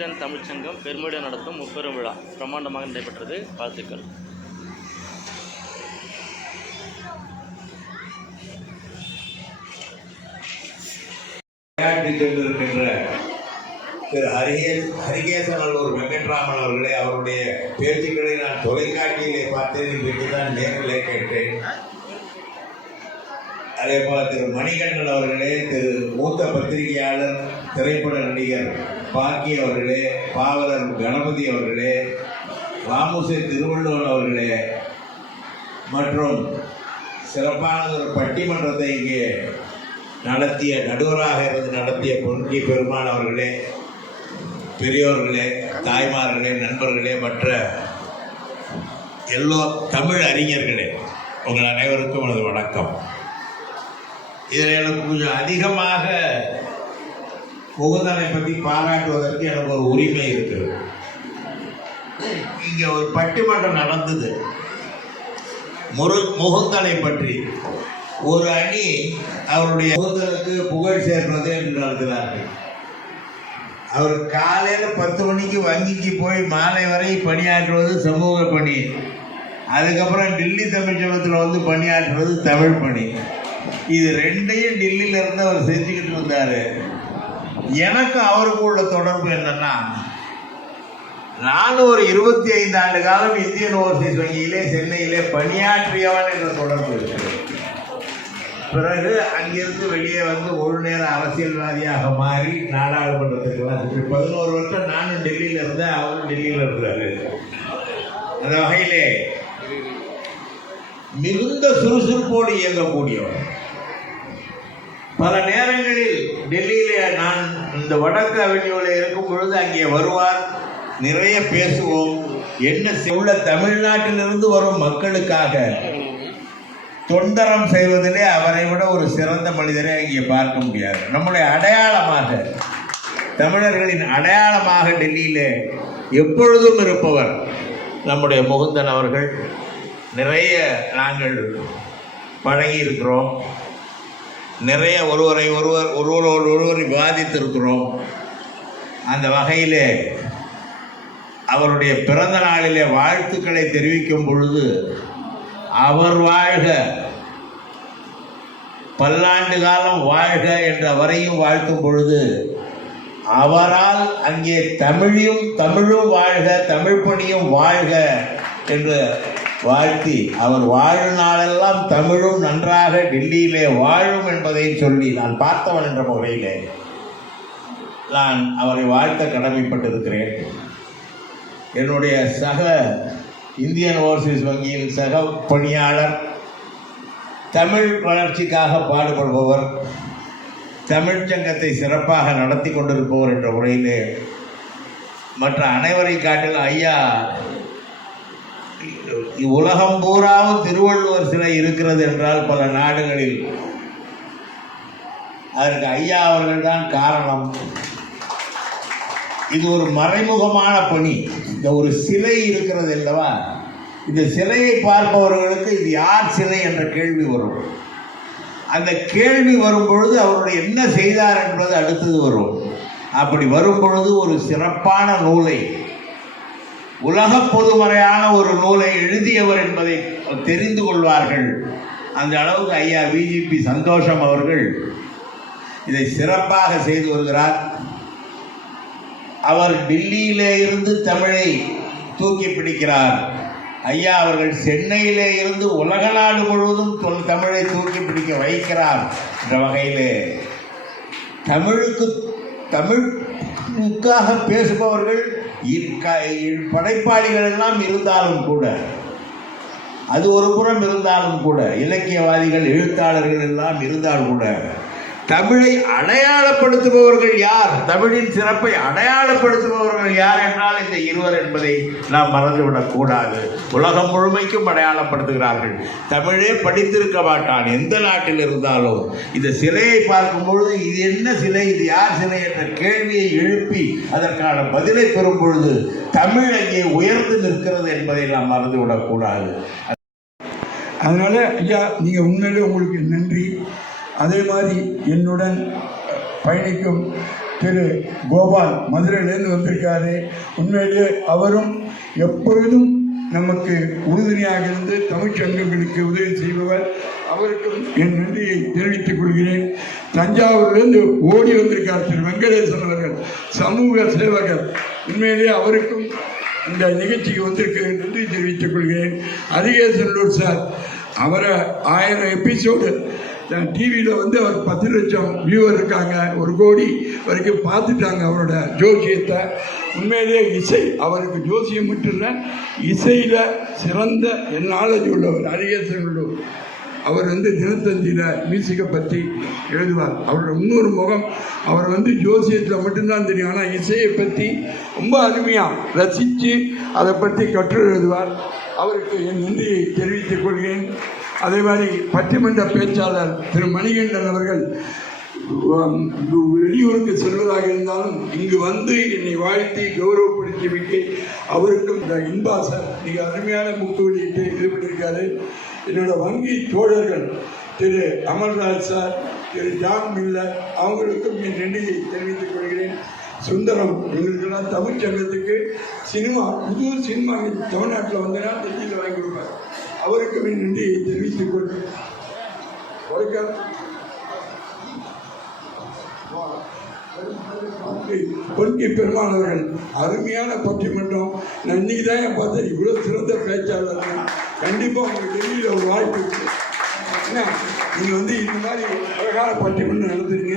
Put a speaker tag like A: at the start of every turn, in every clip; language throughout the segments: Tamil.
A: வீரன் தமிழ்ச்சங்கம் பெருமையுடன் நடத்தும் முப்பெரும் விழா. பிரம்மாண்டமாக நடைபெற்றது. வாழ்த்துக்கள்.
B: சென்றிருக்கின்ற திரு ஹரிகே ஹரிகேசன் அல்லூர் வெங்கட்ராமன் அவர்களே அவருடைய பேச்சுக்களை நான் தொலைக்காட்சியிலே பார்த்தேன் இன்றைக்கு தான் நேரிலே கேட்டேன். அதே போல திரு மணிகண்டன் அவர்களே திரு மூத்த பத்திரிகையாளர் திரைப்பட நடிகர் பாக்கி அவர்களே பாவலர் கணபதி அவர்களே ராமுசே திருவள்ளுவர் அவர்களே மற்றும் சிறப்பான ஒரு பட்டிமன்றத்தை இங்கே நடத்திய நடுவராக இருந்து நடத்திய பொன்கி பெருமான் அவர்களே பெரியோர்களே தாய்மார்களே நண்பர்களே மற்ற எல்லோ தமிழ் அறிஞர்களே உங்கள் அனைவருக்கும் எனது வணக்கம். இதில் எனக்கு கொஞ்சம் அதிகமாக முகுந்தனை பற்றி பாராட்டுவதற்கு எனக்கு ஒரு உரிமை இருக்குது இங்கே ஒரு பட்டிமன்றம் நடந்தது. முரு முகுந்தனை பற்றி. ஒரு அணி அவருடைய முகுந்தனுக்கு புகழ் சேர்ப்பது என்று நடத்தினார்கள் அவர் காலையில் பத்து மணிக்கு வங்கிக்கு போய் மாலை வரை பணியாற்றுவது சமூக பணி. அதுக்கப்புறம் டில்லி தமிழ்சகத்தில் வந்து பணியாற்றுவது தமிழ் பணி. இது ரெண்டையும் டெல்லியில இருந்து அவர் செஞ்சுக்கிட்டு இருந்தார் எனக்கு அவருக்கு உள்ள தொடர்பு என்னன்னா நான் ஒரு இருபத்தி ஐந்து ஆண்டு காலம் இந்தியன் ஓவர்சீஸ் வங்கியிலே சென்னையிலே பணியாற்றியவன் என்ற தொடர்பு இருக்கிறது பிறகு அங்கிருந்து வெளியே வந்து ஒரு நேர அரசியல்வாதியாக மாறி நாடாளுமன்றத்துக்கு வந்து பதினோரு வருஷம் நானும் டெல்லியில் இருந்தேன் அவரும் டெல்லியில் இருந்தாரு. அந்த வகையிலே மிகுந்த சுறுசுறுப்போடு இயங்கக்கூடியவன். பல நேரங்களில் டெல்லியிலே நான் இந்த வடக்கு அவென்யூவில் இருக்கும் பொழுது அங்கே வருவார். நிறைய பேசுவோம். என்ன உள்ள தமிழ்நாட்டிலிருந்து வரும் மக்களுக்காக தொந்தரம் செய்வதிலே அவரை விட ஒரு சிறந்த மனிதரை அங்கே பார்க்க முடியாது. நம்முடைய அடையாளமாக தமிழர்களின் அடையாளமாக டெல்லியிலே எப்பொழுதும் இருப்பவர் நம்முடைய முகுந்தன் அவர்கள். நிறைய நாங்கள் பழகியிருக்கிறோம். நிறைய ஒருவரை ஒருவர் ஒருவரோடு ஒருவர் விவாதித்திருக்கிறோம். அந்த வகையிலே அவருடைய பிறந்த நாளிலே வாழ்த்துக்களை தெரிவிக்கும் பொழுது அவர் வாழ்க. பல்லாண்டு காலம் வாழ்க என்ற அவரையும் வாழ்த்தும் பொழுது அவரால் அங்கே தமிழையும் தமிழும் வாழ்க தமிழ் பணியும் வாழ்க என்று வாழ்த்தி. அவர் வாழும் நாளெல்லாம் தமிழும் நன்றாக டெல்லியிலே வாழும் என்பதை சொல்லி நான் பார்த்தவன் என்ற முறையிலே நான் அவரை வாழ்த்த கடமைப்பட்டிருக்கிறேன். என்னுடைய சக இந்தியன் ஓவர்சீஸ் வங்கியின் சக பணியாளர் தமிழ் வளர்ச்சிக்காக பாடுபடுபவர் தமிழ்ச்சங்கத்தை சிறப்பாக நடத்தி கொண்டிருப்பவர் என்ற முறையிலே மற்ற அனைவரை காட்டிலும் ஐயா உலகம் பூராவும் திருவள்ளுவர் சிலை இருக்கிறது என்றால் பல நாடுகளில். அதற்கு ஐயா அவர்கள் தான் காரணம். இது ஒரு மறைமுகமான பணி. இந்த ஒரு சிலை இருக்கிறது அல்லவா? இந்த சிலையை பார்ப்பவர்களுக்கு இது யார் சிலை என்ற கேள்வி வரும். அந்த கேள்வி வரும் பொழுது அவருடைய என்ன செய்தார் என்பது அடுத்தது வரும். அப்படி வரும் பொழுது ஒரு சிறப்பான நூலை உலக பொதுமறையான ஒரு நூலை எழுதியவர் என்பதை தெரிந்து கொள்வார்கள். அந்த அளவுக்கு ஐயா விஜிபி சந்தோஷம் அவர்கள் இதை சிறப்பாக செய்து வருகிறார். அவர் டில்லியிலே இருந்து தமிழை தூக்கி பிடிக்கிறார். ஐயா அவர்கள் சென்னையிலே இருந்து உலக நாடு முழுவதும் தமிழை தூக்கி பிடிக்க வைக்கிறார் என்ற வகையிலே. தமிழுக்கு தமிழுக்காக பேசுபவர்கள் படைப்பாளிகள் எல்லாம் இருந்தாலும் கூட அது ஒரு புறம் இருந்தாலும் கூட இலக்கியவாதிகள் எழுத்தாளர்கள் எல்லாம் இருந்தாலும் கூட தமிழை அடையாளப்படுத்துபவர்கள் யார்? தமிழின் சிறப்பை அடையாளப்படுத்துபவர்கள் யார் என்றால் இந்த இருவர் என்பதை நாம் மறந்துவிடக் கூடாது. உலகம் முழுமைக்கும் அடையாளப்படுத்துகிறார்கள். தமிழே படித்திருக்க மாட்டான். எந்த நாட்டில் இருந்தாலும். இந்த சிலையை பார்க்கும் பொழுது இது என்ன சிலை இது யார் சிலை என்ற கேள்வியை எழுப்பி அதற்கான பதிலை பெறும் பொழுது தமிழ் அங்கே உயர்ந்து நிற்கிறது என்பதை நாம் மறந்துவிடக் கூடாது.
C: அதனால் ஐயா நீங்கள் உண்மையிலே உங்களுக்கு நன்றி. அதே மாதிரி என்னுடன் பயணிக்கும் திரு கோபால் மதுரையிலேருந்து வந்திருக்காரு. உண்மையிலே அவரும் எப்பொழுதும் நமக்கு உறுதுணையாக இருந்து தமிழ்ச்சங்கங்களுக்கு உதவி செய்பவர். அவருக்கும் என் நன்றியை தெரிவித்துக் கொள்கிறேன். தஞ்சாவூரிலிருந்து ஓடி வந்திருக்கார் திரு வெங்கடேசன் அவர்கள் சமூக சேவகர். உண்மையிலேயே அவருக்கும் இந்த நிகழ்ச்சிக்கு வந்திருக்க நன்றி தெரிவித்துக் கொள்கிறேன். அரிகேசனூர் சார் அவரை ஆயிரம் எபிசோடு டிவியில் வந்து அவர் பத்து லட்சம் வியூவர் இருக்காங்க. ஒரு கோடி வரைக்கும் பார்த்துட்டாங்க அவரோட ஜோசியத்தை. உண்மையிலேயே இசை அவருக்கு ஜோசியம் மட்டும் இல்லை இசையில் சிறந்த நாலேஜ் உள்ளவர் அரிகேசன் அவர் வந்து தினத்தந்தியில் மியூசிக்கை பற்றி எழுதுவார். அவரோட இன்னொரு முகம் அவர் வந்து ஜோசியத்தில் மட்டும்தான் தெரியும். ஆனால் இசையை பற்றி ரொம்ப அருமையாக ரசித்து அதை பற்றி கற்று எழுதுவார் அவருக்கு என் நன்றியை தெரிவித்துக் கொள்கிறேன். அதே மாதிரி பட்டிமன்ற பேச்சாளர் திரு மணிகண்டன் அவர்கள் வெளியூருக்கு செல்வதாக இருந்தாலும் இங்கு வந்து என்னை வாழ்த்தி கௌரவப்படுத்தி விட்டு அவருக்கும் இந்த இன்பாசர் மிக அருமையான முக்கு வெளியிட்டு இது பண்ணியிருக்காரு என்னோட வங்கி தோழர்கள் திரு அமர்நாத் சார் திரு ஜான் மில்லர் அவங்களுக்கும் என் நன்றியை தெரிவித்துக் கொள்கிறேன். சுந்தரம் எங்களுக்கெல்லாம் தமிழ்ச்சங்கத்துக்கு சினிமா புது சினிமா தமிழ்நாட்டில் வந்தனா டெல்லியில் வாங்கி கொடுப்பார். அவருக்கும் என் நன்றியை தெரிவித்துக் கொள்கிறேன் வணக்கம். பொன்கி பெருமாள் அவர்கள் அருமையான பட்டிமன்றம். நான் இன்னைக்கு தான் பார்த்தேன் இவ்வளோ சிறந்த பேச்சாளர். கண்டிப்பாக உங்களுக்கு டெல்லியில் ஒரு வாய்ப்பு இருக்கு. என்ன நீங்கள் வந்து இந்த மாதிரி அழகான பட்டிமன்றம் நடத்துறீங்க.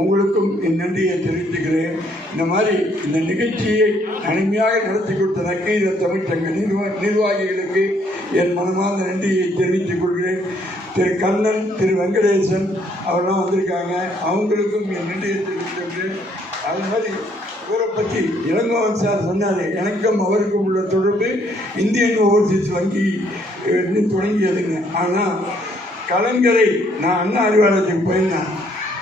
C: உங்களுக்கும் என் நன்றியை தெரிவித்துக்கிறேன். இந்த மாதிரி இந்த நிகழ்ச்சியை நன்மையாக நடத்தி கொடுத்த நக்கீர தமிழ்ச்சங்க நிர்வா நிர்வாகிகளுக்கு என் மனமார்ந்த நன்றியை தெரிவித்துக் கொள்கிறேன். திரு கண்ணன் திரு வெங்கடேசன் அவரெல்லாம் வந்திருக்காங்க. அவங்களுக்கும் என் நன்றியை தெரிவித்துக்கிறேன் அது மாதிரி இவரை பற்றி இளங்கோவன் சார் சொன்னார் எனக்கும் அவருக்கும் உள்ள தொடர்பு இந்தியன் ஓவர்சீஸ் வங்கி தொடங்கியதுங்க. ஆனால் கலைஞரை நான் அண்ணா அறிவாலயத்துக்கு போயிருந்தேன்.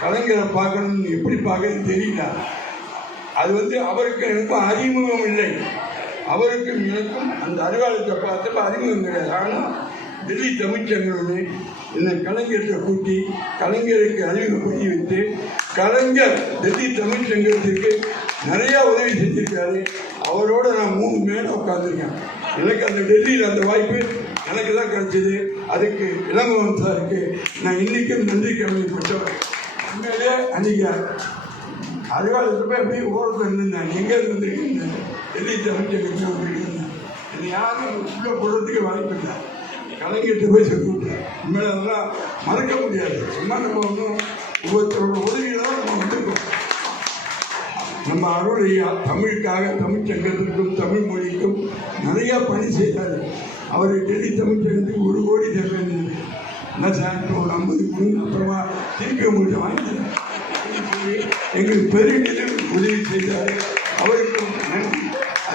C: கலைஞரை பார்க்கணும்னு எப்படி பார்க்கணும்னு தெரியல. அது வந்து அவருக்கு எனக்கும் அறிமுகம் இல்லை. அவருக்கும் எனக்கும் அந்த அறிவாளத்தை பார்த்து அறிமுகம் கிடையாது ஆனால் டெல்லி தமிழ்ச்சங்கம்னு என்னை கலைஞர்கிட்ட கூட்டி கலைஞருக்கு அறிமுகப்படுத்தி வைத்து கலைஞர் டெல்லி தமிழ்ச்சங்கத்திற்கு நிறையா உதவி செஞ்சிருக்காரு. அவரோட நான் மூணு மேலே உட்காந்துருக்கேன் எனக்கு அந்த டெல்லியில் அந்த வாய்ப்பு எனக்கு தான் கிடைச்சது. அதுக்கு இளங்கவன் சாருக்கு நான் இன்றைக்கும் நன்றி கடமைப்பட்டவர் உண்மையிலே அன்னைக்கு அறிவாளத்தில் போய் அப்படியே ஓரத்தில் இருந்தேன் எங்கே இருந்து வந்திருக்கீங்க டெல்லி தமிழ்ச்சங்கத்தில் வந்திருக்கீங்க என்னை யாரும் உள்ளே போடுறதுக்கு வாய்ப்பு இல்லை. கலைஞர்கிட்ட போய் சொல்லி உண்மையில அதெல்லாம் மறக்க முடியாது. சும்மா நம்ம ஒன்றும் ஒவ்வொருத்தரோட உதவியில் தான் நம்ம வந்திருக்கோம் நம்ம அருளையா தமிழுக்காக தமிழ் சங்கத்திற்கும் தமிழ் மொழிக்கும் நிறைய பணி செய்தார். அவர் டெல்லி தமிழ் சங்கத்துக்கு ஒரு கோடி தேவை என்ன சார் ஒரு ஐம்பது அப்புறமா திருப்பி உங்கள்கிட்ட வாங்கிக்கிறேன். எங்களுக்கு பெருநிலை உதவி செய்தார்.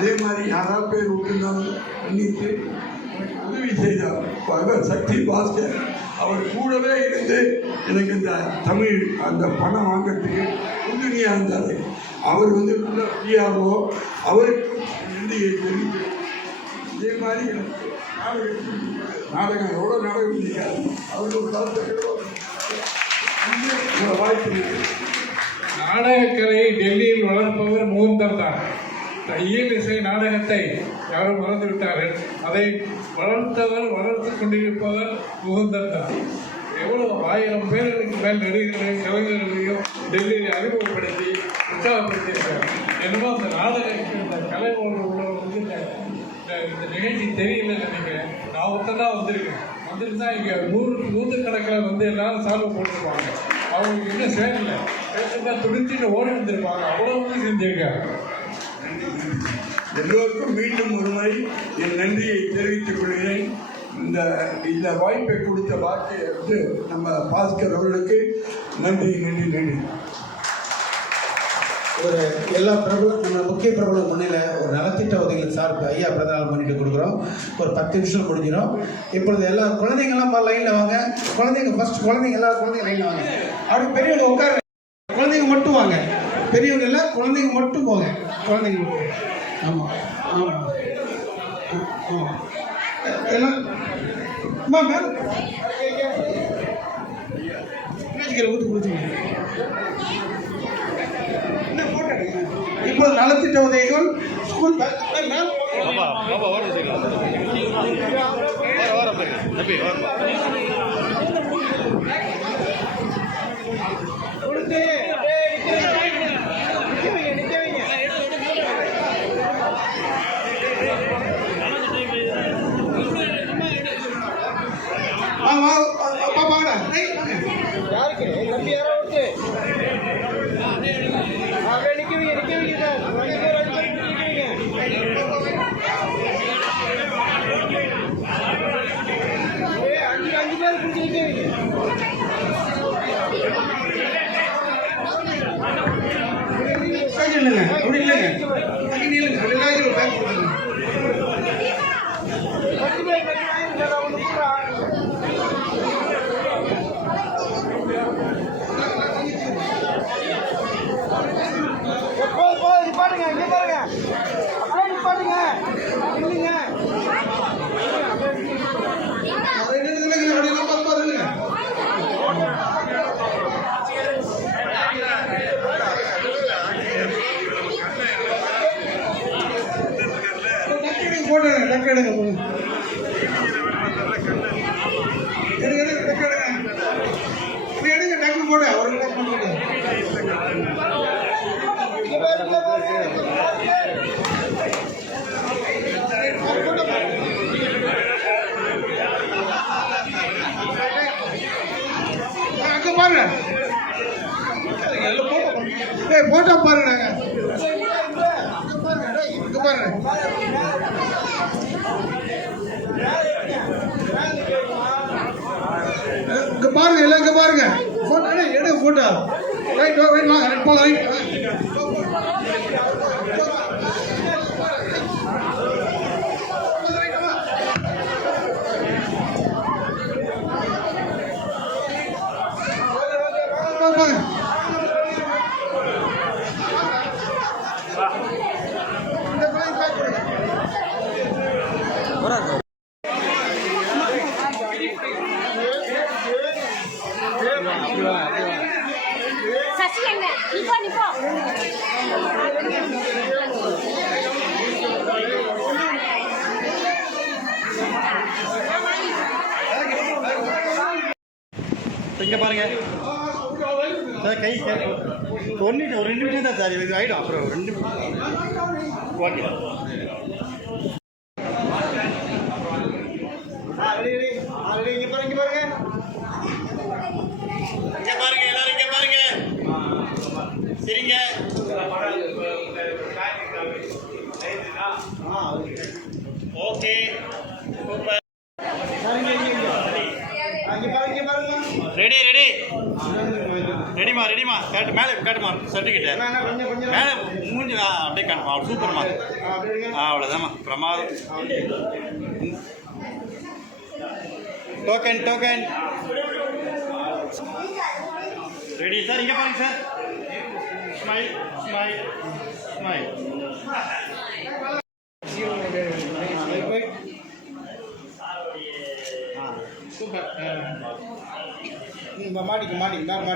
C: அதே மாதிரி யாராவது பேர் விட்டுருந்தாலும் மன்னித்து எனக்கு உதவி செய்தார். பகவத் சக்தி பாஸ்கர் அவர் கூடவே இருந்து எனக்கு இந்த தமிழ் அந்த பணம் வாங்குறதுக்கு உறுதுணையாக இருந்தார். அவர் வந்து ஃப்ரீயாகவோ அவருக்கு நன்றியை தெரிவித்து இதே மாதிரி எனக்கு நாடகம் நாடகம் எவ்வளோ நாடகம் இல்லையாது அவர்கள் வாய்ப்பு
D: நாடகக்கலை டெல்லியில் வளர்ப்பவர் மூந்தர் தான். தையல் இசை நாடகத்தை யாரும் மறந்து விட்டார்கள். அதை வளர்த்தவர் வளர்த்து கொண்டிருப்பவர் முகுந்தர் தான். எவ்வளவு ஆயிரம் பேர்களுக்கு மேல் நடிகர்களையும் கலைஞர்களையும் டெல்லியில் அறிமுகப்படுத்தி உற்சாகப்படுத்தியிருக்கார் என்னமோ அந்த நாடக இந்த கலை உள்ளவர் இந்த இந்த- நிகழ்ச்சி தெரியல நினைக்கிறேன். நான் ஒருத்தன் தான் வந்திருக்கேன். வந்திருந்தா இங்கே நூறு நூற்றுக்கணக்கில் வந்து எல்லாரும் சால்வ் போட்டுருவாங்க அவங்களுக்கு இன்னும் சேரலை. சேர்த்துதான் துடிச்சிட்டு ஓடி வந்திருப்பாங்க. அவ்வளோ வந்து செஞ்சுருக்காங்க
C: எல்லோருக்கும் மீண்டும் ஒரு முறை என் நன்றியை தெரிவித்துக் கொள்கிறேன். இந்த இந்த வாய்ப்பை கொடுத்த வார்த்தையை வந்து நம்ம பாஸ்கர் அவர்களுக்கு நன்றி நன்றி நன்றி.
E: ஒரு எல்லா பிரபலம் நம்ம முக்கிய பிரபலம் முன்னில ஒரு நலத்திட்ட உதவிகள் சார்பு ஐயா பிரதமர் பண்ணிட்டு கொடுக்குறோம். ஒரு பத்து நிமிஷம் முடிஞ்சிடும். இப்பொழுது எல்லா குழந்தைங்களாம் லைனில் வாங்க. குழந்தைங்க ஃபர்ஸ்ட் குழந்தைங்க எல்லா குழந்தைங்க லைனில் வாங்க. அப்படி பெரியவங்க உட்கார குழந்தைங்க மட்டும் வாங்க. பெரியவங்க இல்லை குழந்தைங்க மட்டும் போங்க. குழந்தைங்க மட்டும் ஆமாம் ஆமாம் ஆமாம் எல்லாம் அம்மா மேம் ஊற்றி கொடுத்துங்க. இப்பொழுது நலத்திட்ட உதவிகள் ஸ்கூல் பேக் மேம் வாங்க வாங்க பாப்பா வாங்க ரைட் வாங்க
F: யாருக்கு தம்பி யாரோ விட்டு அப்படியே நிக்க வைங்க நிக்க வைங்க சார் ரெண்டு பேர் ரெண்டு பேர் நிக்க வைங்க ஏய், அஞ்சு அஞ்சு பேர் பிடிச்சி நிக்க வைங்க
E: சைடு இல்லைங்க அப்படி இல்லைங்க. அப்படி இல்லைங்க. ரெண்டாயிரம் இல்லாத ஒரு பேக் கொடுங்க
F: பத்து பேர் பத்து வாங்கிட்டு சார் அவங்க பூரா போதும் போதும் நிப்பாட்டுங்க இங்க பாருங்க அப்படியே நிப்பாட்டுங்க இல்லைங்க
E: அது என்னது இல்லைங்க அப்படி எல்லாம் பார்த்து பாருங்க டக்கு எடுங்க போட்டோ எடுங்க டக்கு எடுங்க போங்க எடுங்க எடுங்க டக்கு எடுங்க இப்படி எடுங்க டக்கு போட ஒரு டக்கு பண்ணுங்க அங்க பாருங்க எல்லாம் போட்டோ பாருங்க. ஏய் போட்டோ பாருங்க நாங்க இங்க பாருங்க டேய், இங்க பாருங்க இங்க பாருங்க எல்லாம் இங்க பாருங்க போட்டோ டேய், எடுங்க போட்டோ ரைட் ரைட் வாங்க ரைட் போங்க ரைட் வாங்க இந்த பையன் பேக் பண்ணுங்க
G: சசி எங்க நிப்போ நிப்போ.
H: பாருங்க. சார் கை ஒன்று ஒரு ரெண்டு நிமிஷம் தான் சார். இது ஆகிடும் அப்புறம் ரெண்டு ஓகே
F: இங்க பாருங்க
H: எல்லாரும் பாருங்க சரிங்க. ஓகே. Ready ready. ரெடிமா ரெடிமா கேட்டு மேலே கேட்டுமா சர்டிஃபிகேட் மேலே மூஞ்சி அப்படியே காணுமா சூப்பர்மா ஆ அவ்வளோதாம்மா பிரமாதம். டோக்கன் டோக்கன் ரெடி சார் இங்கே பாருங்க sir smile smile smile
F: super மாடிக்கு மாடிக்கு